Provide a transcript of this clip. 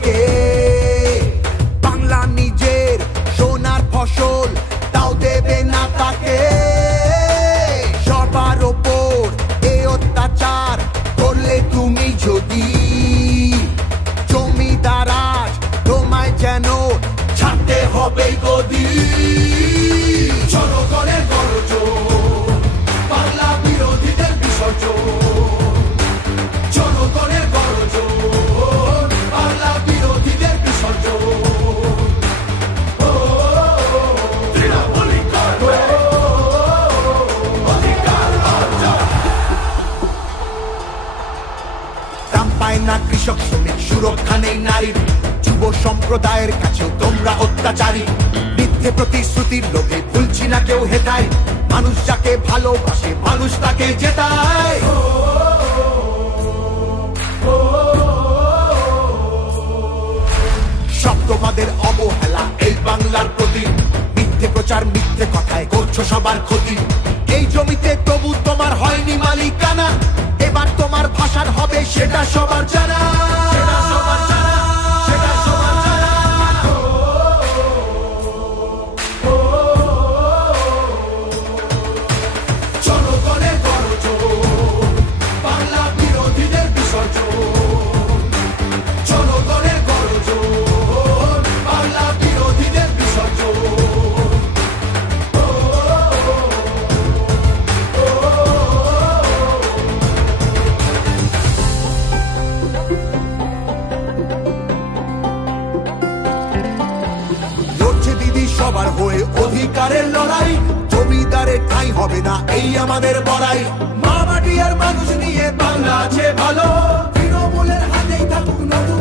থাকে। বাংলা নিজের সোনার ফসল, তাও দেবে না তাকে। সবার ওপর এ অত্যাচার করলে তুমি যদি, জমিদার আজ তোমায় যেন ছাড়তে হবে গদি। জনগণের গর্জন, বাংলা বিরোধীদের বিসর্জন। জনগণের গর্জন, বাংলা বিরোধীদের বিসর্জন। দাম পায় না কৃষক শ্রমিক, সুরক্ষা নেই নারীর, যুব সম্প্রদায়ের কাছেও তোমরা অত্যাচারী। মিথ্যে প্রতিশ্রুতির লোভে ভুলছি না কেউ হেতায়, মানুষ যাকে ভালোবাসে মানুষ তাকে জেতায়। সব তোমাদের অবহেলা এই বাংলার প্রতি, মিথ্যে প্রচার মিথ্যে কথায় করছো সবার ক্ষতি। এই জমিতে তবু তোমার হয়নি মালিকানা, এবার তোমার ভাষার হবে সেটা সবার জানা। জনগণের গর্জন, বাংলা বিরোধীদের বিসর্জন। জনগণের গর্জন, বাংলা বিরোধীদের বিসর্জন। লড়ছে দিদি সবার হয়ে অধিকারের লড়াই, জমিদারের ঠাঁই হবে না এই আমাদের বড়াই। মা মাটি আর মানুষ নিয়ে বাংলা আছে ভালো, তৃণমূলের হাতেই থাকুক নতুন